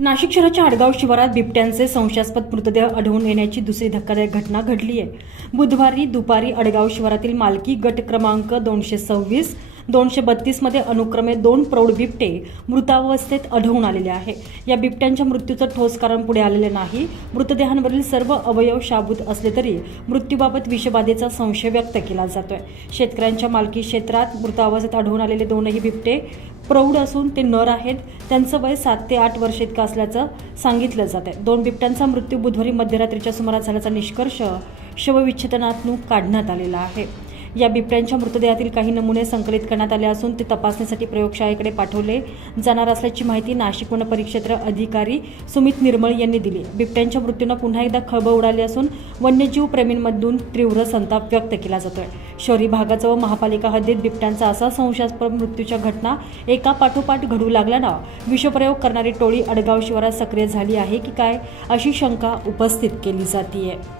नाशिक शहराच्या आडगाव शिवारात बिबट्यांचे संशयास्पद मृतदेह आढळून येण्याची दुसरी धक्कादायक घटना घडली आहे बुधवारी दुपारी आडगाव शिवारातील मालकी गट क्रमांक दोनशे सव्वीस दोनशे बत्तीसमध्ये अनुक्रमे दोन प्रौढ बिबटे मृतावस्थेत आढळून आलेले आहे. या बिबट्यांच्या मृत्यूचं ठोस कारण पुढे आलेले नाही. मृतदेहांवरील सर्व अवयव शाबूत असले तरी मृत्यूबाबत विषबाधेचा संशय व्यक्त केला जातोय. शेतकऱ्यांच्या मालकी क्षेत्रात मृतावस्थेत आढळून आलेले दोनही बिबटे प्रौढ असून ते नर आहेत. त्यांचं वय सात ते आठ वर्ष इतकं असल्याचं सांगितलं जात आहे दोन बिबट्यांचा मृत्यू बुधवारी मध्यरात्रीच्या सुमारास झाल्याचा निष्कर्ष शवविच्छेदनातून काढण्यात आलेला आहे. या बिबट्यांच्या मृतदेहातील काही नमुने संकलित करण्यात आले असून ते तपासणीसाठी प्रयोगशाळेकडे पाठवले जाणार असल्याची माहिती नाशिक वन परिक्षेत्र अधिकारी सुमित निर्मळ यांनी दिली. बिबट्यांच्या मृत्यूनं पुन्हा एकदा खळबळ उडाली असून वन्यजीव प्रेमींमधून तीव्र संताप व्यक्त केला जातोय. शहरी भागाचं व महापालिका हद्दीत बिबट्यांचा असा संशयास्पद मृत्यूच्या घटना एका पाठोपाठ घडू लागल्यानं विषप्रयोग करणारी टोळी अडगाव शिवारात सक्रिय झाली आहे की काय अशी शंका उपस्थित केली जातीये.